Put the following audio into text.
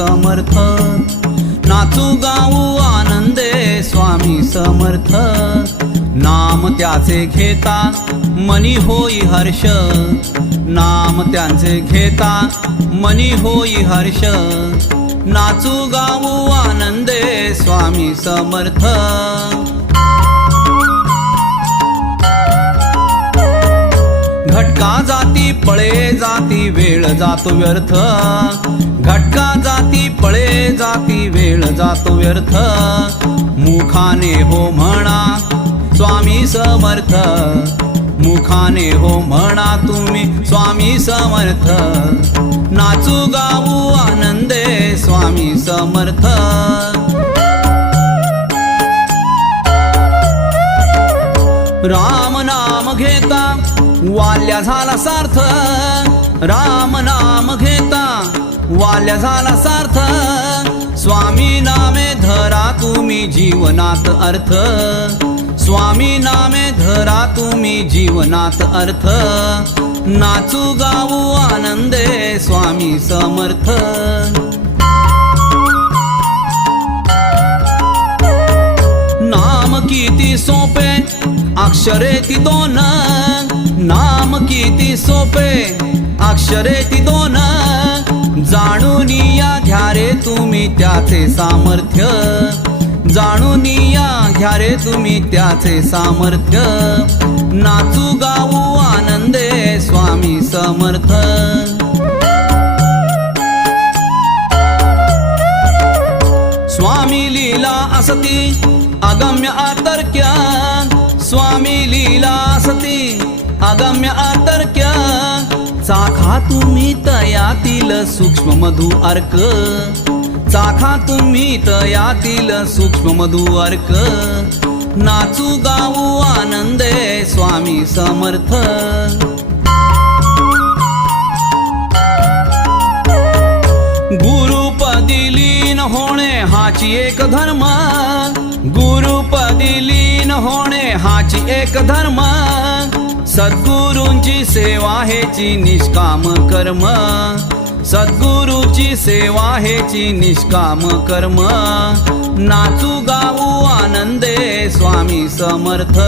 समर्थ। नाचू गाऊ आनंदे स्वामी समर्थ। नाम त्याचे घेता मनी होई हर्ष। नाम त्यांचे घेता मनी होई हर्ष। नाचू गाऊ आनंदे स्वामी समर्थ। घटका जाती पळे जाती वेळ जातो व्यर्थ। घटका जाती पळे जाती वेळ जातो व्यर्थ। मुखाने हो म्हणा स्वामी समर्थ। मुखाने हो म्हणा तुम्ही स्वामी समर्थ। नाचू गाऊ आनंदे स्वामी समर्थ। राम नाम घेता वाल्या झाला सार्थ। राम नाम घेता वाल्या झाला सार्थ। स्वामी नामे धरा तुम्ही जीवनात अर्थ। स्वामी नामे धरा तुम्ही जीवनात अर्थ। नाचू गाऊ आनंदे स्वामी समर्थ। नाम किती सोपे अक्षरे ती दोन। नाम किती सोपे अक्षरे ती दोन। जाणून या घ्या रे तुम्ही त्याचे सामर्थ्य। जाणून या घ्या रे तुम्ही त्याचे सामर्थ्य। नाचू गाऊ आनंदे स्वामी समर्थ। स्वामी लीला असती अगम्य अतर्क्य। स्वामी लीला असती अगम्य अतर्क्य। चाखा तुम्ही तयातील सूक्ष्म मधु अर्क। चाखा तुम्ही तयातील सूक्ष्म मधु अर्क। नाचू गाऊ आनंदे स्वामी समर्थ। गुरुपदी लीन होणे हाची एक धर्म। गुरुपदी लीन होणे हाची एक धर्म। सद्गुरूंची सेवा हेची निष्काम कर्म। सद्गुरूची सेवा हेची निष्काम कर्म। नाचू गाऊ आनंदे स्वामी समर्थ।